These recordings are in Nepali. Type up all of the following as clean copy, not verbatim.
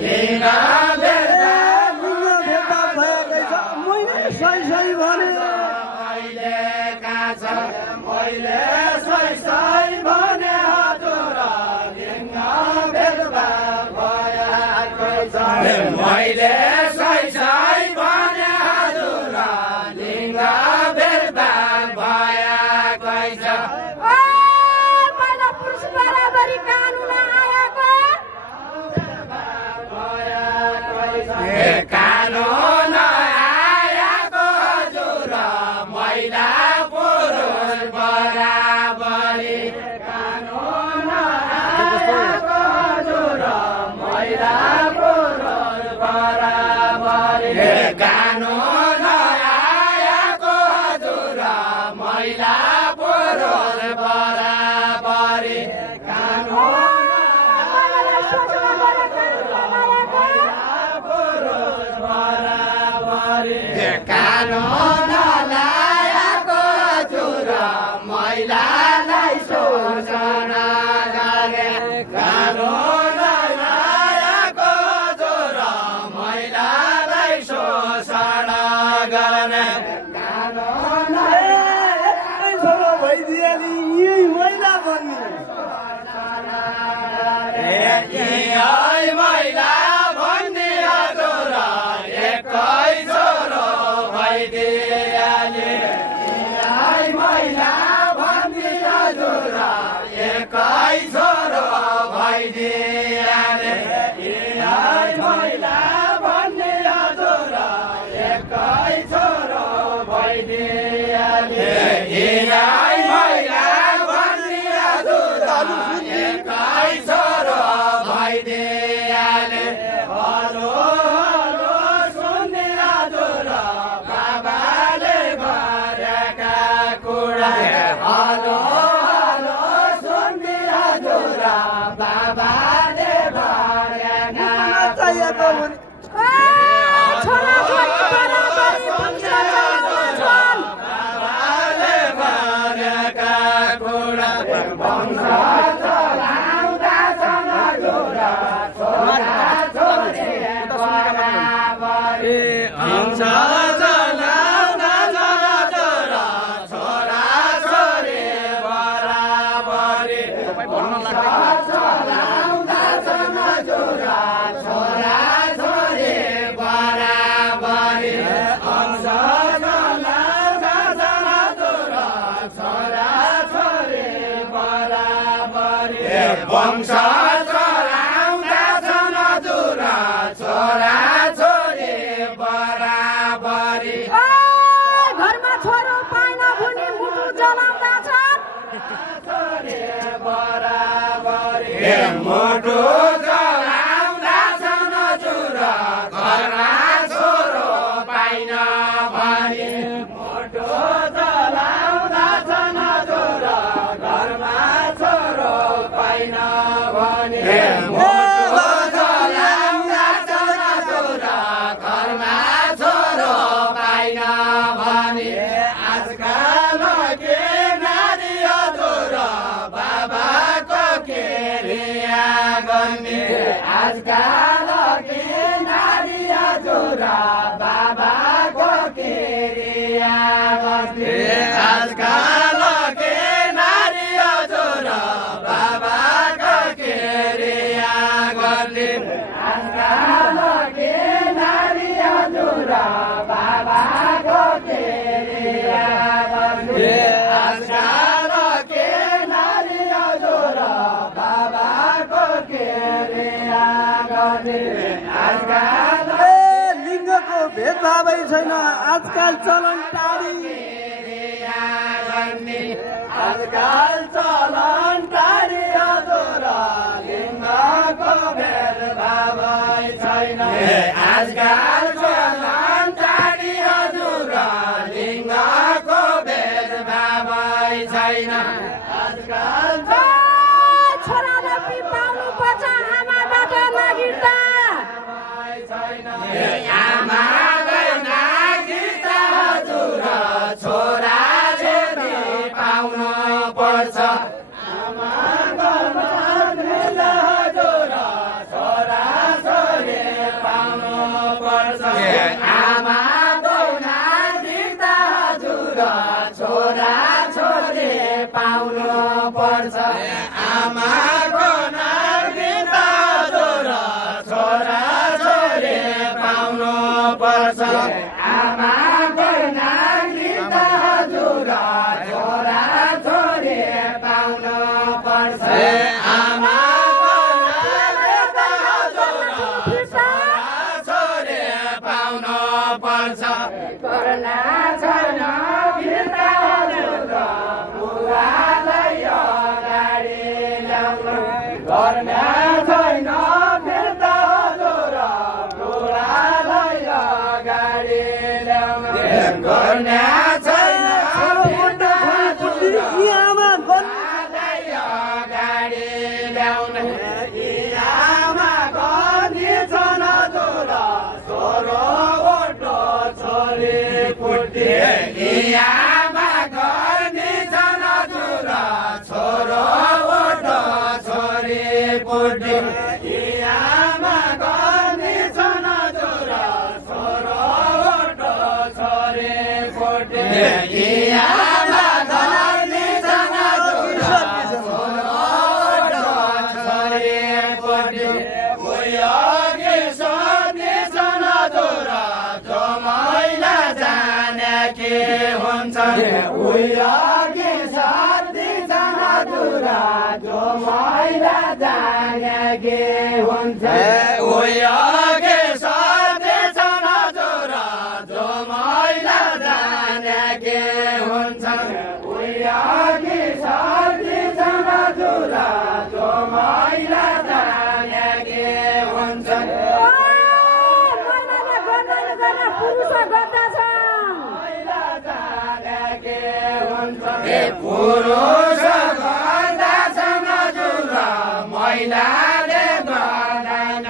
Linga मैले सैसै भने हजुर लिङ्ग भेदभाव भएकै छ पहिला पुरुष बराबरी कानुन आएको कानुन आएको हजुर महिला पुरुष बराबरी कानुन आएको हजुर महिला पुरुष बराबरी कानुन आएको हजुर महिला पुरुष बराबरी कानुन कानुन लाएको हजुर महिलालाई शोषण गरे कानुन लाएको हजुर महिलालाई शोषण गर्ने कानुन भइदिएली यही महिला बन्ने महिला भन्ने हजुर एकै छोरो भइदिएले महिला भन्ने हजुर एकै छोरो भइदिएले महिला भन्ने हजुर एकै छोरो भइदिएले महिला भन्ने हजुर एकै छोरो भइदिएले हलो हलो सुन्ने हजुर बाबाले गरेका कुरा हलो हलो सुन्ने हजुर बाबाले गरेका छोरा छोरी बराबरी बाबाले गरेका कुरा वंश चलाउँदा छन् हजुर छोरा छोरी बराबरी वंश चलाउँदा छन् हजुर छोरा छोरी बराबरी वंश चलाउँदा छन् हजुर छोरा छोरी बराबरी वंश चलाउँदा छन् हजुर छोरा छोरी बराबरी वंश चलाउँदा छन् हजुर छोरा छोरी बराबरी घरमा छोरो पाइन भने मुटु जलाउँदा छन् छोरी बराबरी मुटु जलाउँदा छन् हजुर घरमा छोरो पाइन भने मुटु जलाउँदा छन् हजुर घरमा छोरो पाइन भने मुटु जलाउँदा छन् हजुर घरमा छोरो पाइन भने आजकल के नारी हजुर बाबाको के रिया गर्ने आजकल के नारी हजुर बाबाको के रिया गर्ने आजकल के नारी हजुर बाबाको के रिया गर्ने आजकल के नारी हजुर बाबाको के रिया गर्ने आजकल के नारी हजुर बाबाको के रिया गर्ने आजकल लिङ्गको भेदभावै छैन आजकल चलन टाढी आजकल चलन टाढी हजुर लिङ्गको भेदभावै छैन आजकल चलन टाढी हजुर लिङ्गको भेदभावै छैन आजकल छोराले पिपाउनु पर्छ आमाबाट नगिर्दा आमालाई नागिर्दा हजुर छोरा छोरी पाउनु पर्छ आमाको नागिर्दा हजुर छोरा छोरी पाउनु पर्छ आमाको नागिर्दा हजुर छोरा छोरी पाउनु पर्छ आमाको नागिर्दा हजुर छोरा पर्छ आमाको नानी त हजुर छोरा छोरी पाउनु पर्छ आमाको नानी त हजुर छोरा छोरी पाउनु पर्छ करना छैन फिर्ता हजुर बुढालाई अगाडि ल्याउनु करना छैन फिर्ता हजुर बुढालाई अगाडि ल्याउनु करना छैन फिर्ता हजुर बुढालाई अगाडि ल्याउनु आमा गनी छन् हजुर छोरो ओटो छोरी पुटी आमा गनी छन् हजुर छोरो ओटो छोरी पुटी आमा गनी छन् हजुर छोरो ओटो छोरी पुटी आमा गनी छन् हजुर छोरो ओटो छोरी पुटी उयो कि सोध्ने छन् हजुर जो मैला जाने के हुन्छ उयो कि सोध्ने छन् हजुर जो मैला जाने के हुन्छ उयो कि सोध्ने छन् हजुर जो मैला जाने के हुन्छ उयो कि सोध्ने छन् हजुर जो मैला जाने के हुन्छ पुरुष गर्दछ मैला जाने के हुन्छ पुरुष गर्दछन् हजुर महिलाले गर्दैन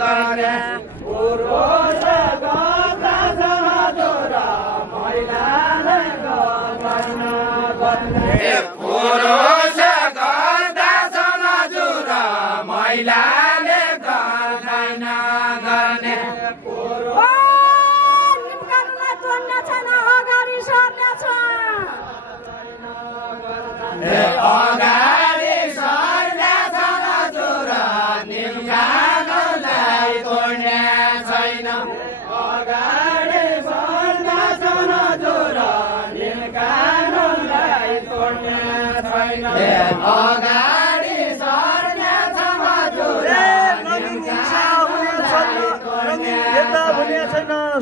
गर्ने पुरुष गर्दछन् हजुर महिलाले गर्दैन गर्ने पुरुष गर्दछन् हजुर महिलाले गर्दैन गर्ने अगाडि सर्ने छन् हजुर निम्कानलाई तोड्ने छैन अगाडि सर्ने छन् हजुर निम्कानलाई तोड्ने छैन अगाडि सर्ने छन् हजुर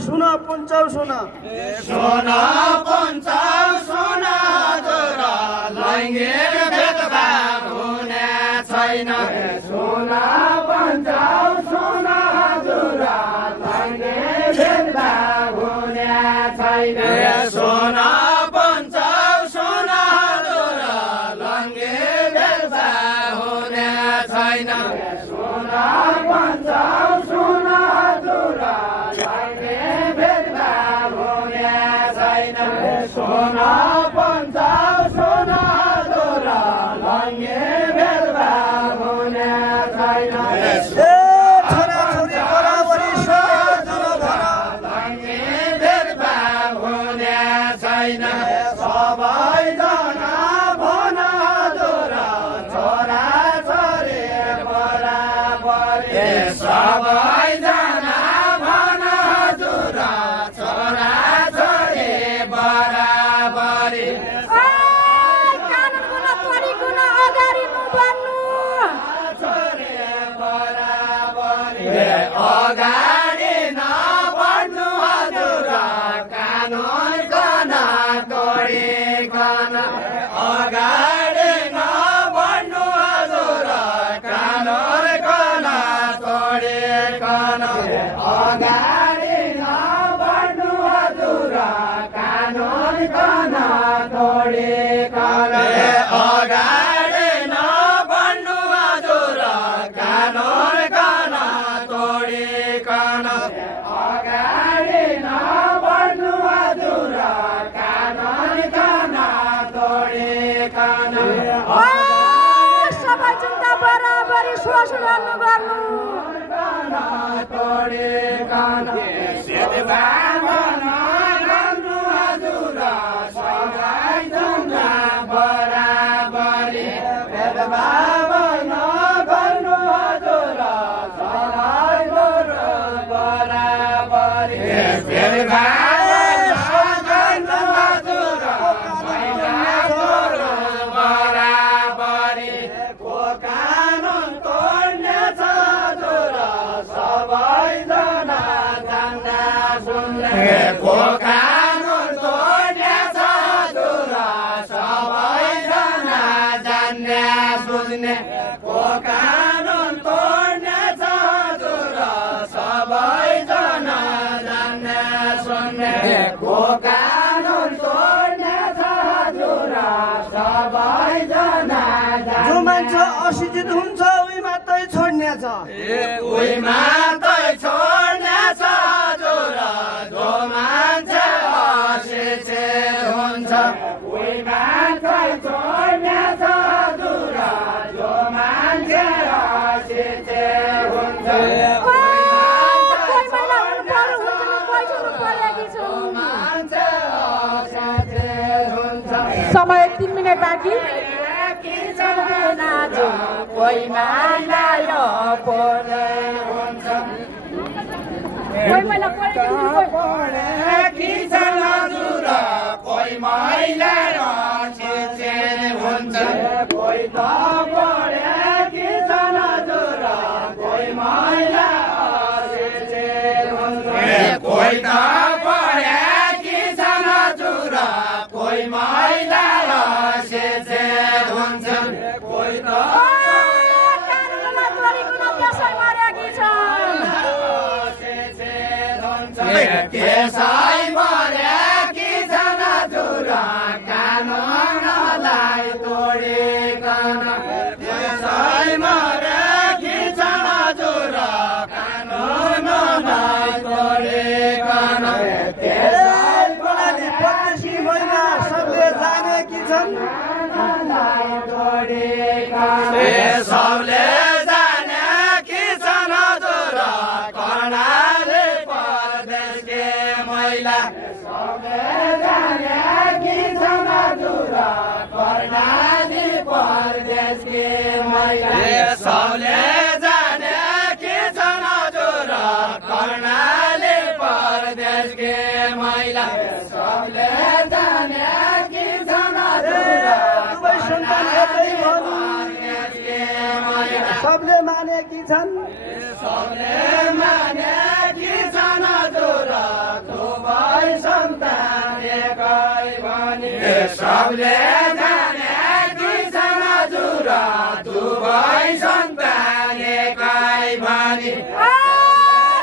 सुन पञ्चाउ सुन सुन पञ्चाउ सुन हजुर लैङ्गिक भेदभाव हुने छैन सुन पञ्चाउ सुन हजुर लैङ्गिक भेदभाव हुने छैन सुन पञ्चाउ सुन हजुर लैङ्गिक भेदभाव हुने छैन सुन पञ्चाउ सुन हजुर लैङ्गिक भेदभाव हुने छैन सुन पञ्चाउ सुन हजुर लैङ्गिक भेदभाव हुने छैन छोराछोरी बराबरी लैङ्गिक भेदभाव हुने छैन सबैजना भन हजुर छोरा छोरी बराबरी सबैजना भन हजुर छोरा छोरी बराबरी अगाडि नबढ्नु हजुर कानुन कना तोडिकन अगाडि नबढ्नु हजुर कानुन कना तोडिकन अगाडि नबढ्नु हजुर कानुन कना तोडिकन अगाडि नबढ्नु हजुर कानुन कना तोडिकन अगाडि नबढ्नु हजुर कानुन कना तोडिकन सबै जनता बराबरी शोषण गर्नु तोडिकन भेदभाव नगर्नु हजुर सबै जनता बराबरी भेदभाव नगर्नु हजुर सबै बराबरी जो मान्छे अशिक्षित हुन्छ उही मात्रै छोड्ने छ उही मात्रै छोड्ने छ हजुर जो मान्छे अशिक्षित हुन्छ उही मात्रै छोड्ने छ हजुर जो मान्छे अशिक्षित हुन्छ समय 3 मिनट बाँकी कोही महिला कोही महिला कोही महिला हुन्छ कोही त पढेकी छन् हजुर कोही महिला कोही त पढेकी छन् हजुर कोही महिला हुन्छ कोही त त्यसै मरेकी छन् हजुर कानुनलाई तोडिकन त्यसै मरेकी छन् हजुर कानुनलाई तोडिकन त्यसै प्रणाली पच्चिसी महिना सबले जानेकी छन् सबले जानेकी छन् हजुर कर्णाली परदेशकी महिला सबले जानेकी छन् हजुर कर्णाली परदेशकी महिला सबले जानेकी छन् हजुर कर्णाली परदेशकी महिला सबले जानेकी छन् हजुर दुवै सन्तान एकै भनी सबले मानेकी छन् सबले मानेकी छन् हजुर दुवै सन्तान एकै भनी सबले जानेकी छन् हजुर दुवै सन्तान एकै भनी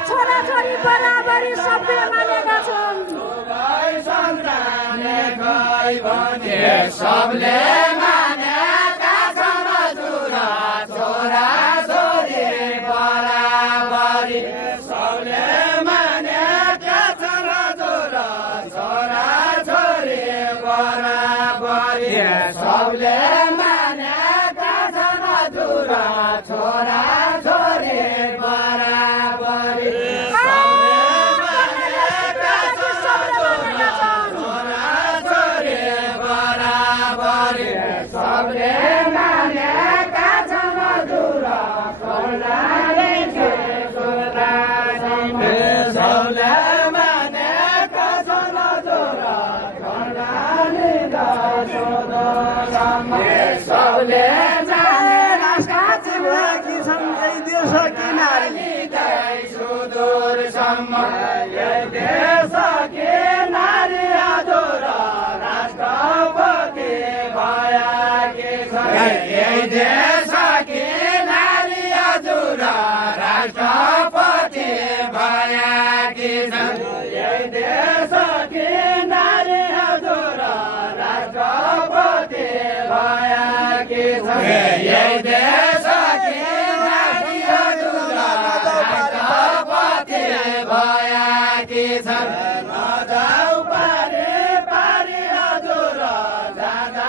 छोराछोरी बराबरी सबले मानेका छन् दुवै सन्तान एकै भनी सबले मानेका छन् हजुर छोरा छोरी बराबरी सबले मानेका छन् हजुर छोरा छोरी बराबरी सबले मानेका छन् हजुर छोरा छोरी बराबरी सबले मानेका छन् हजुर छोरा छोरी बराबरी सबले मानेका छन् हजुर कर्णाली सबले मानेका छन् हजुर कर्णाली सबले राष्ट्रकाजी भएकी छन् यही देशकी नारी सुदूरसम्म यही देशकी नारी हजुर राष्ट्रपति भएकी छन् यही देशकी नारी हजुर राष्ट्रपति भएकी छन् यही देशकी नारी हजुर राष्ट्रपति भएकी छन् यही देशकी नारी हजुर राष्ट्रपति भएकी छन् नजाऊ पारी पारी हजुर जाँदा